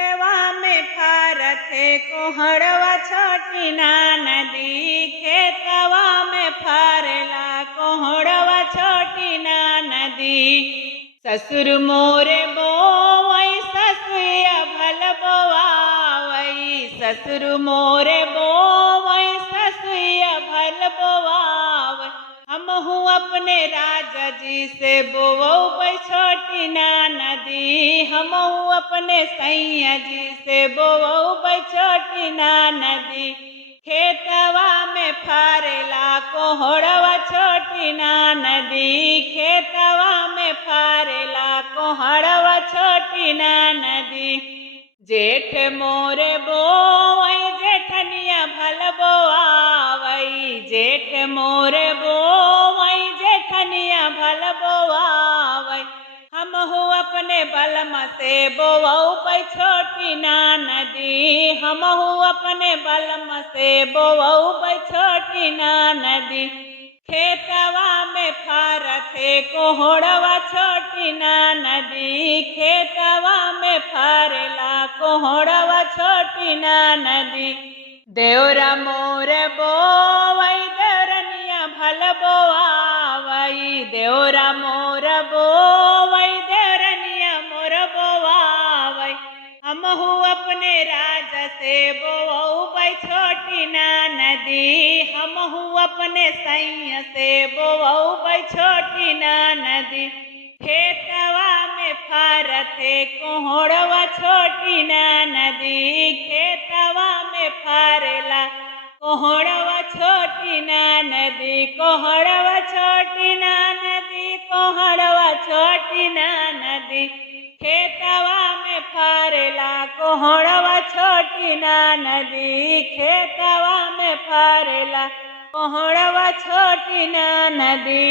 खेतवा में फारथे कोहड़वा छोटी ना नदी, खेतवा में फारेला कोहड़वा छोटी ना नदी। ससुर मोरे बोवई ससुया भल बोवावई, ससुर मोरे बोवई ससुया भल बोवावई। हमहू अपने राजा जी से बोवई छोटी ना नदी, हमहू अपने सैया जी से बोवई छोटी ना नदी। खेतवा में फारेला कोहड़वा छोटी ना नदी, खेतवा में फारेला कोहड़वा छोटी ना नदी। जेठ मोरे बोवई जेठनिया भल बोवावई, जेठ मोरे बोवई जेठनिया भल बोवावई। हमहू अपने बलम से बोवई छोटी ना नदी, हमहू अपने बलम से बोवई छोटी ना नदी। खेतवा में फारथे कोहड़वा छोटी ना नदी, खेतवा में फारेला कोहड़वा छोटी ना नदी। देवरा मोर बोवई देवरनिया भल बोवावई, देवरा मोर बोवई देवरनिया मोर बोवावई। हमहू अपने राजा से बोवई छोटी ना नदी, हमहू अपने सैया से बोवई छोटी ना नदी। खेतवा में फारथे कोहड़वा छोटी ना नदी, खेतवा में फारेला कोहड़वा छोटी ना नदी, कोहड़वा छोटी ना नदी, कोहड़वा छोटी ना नदी। खेतवा में फारेला कोहड़वा छोटी ना नदी, खेतवा में फारेला कोहड़वा छोटी ना नदी।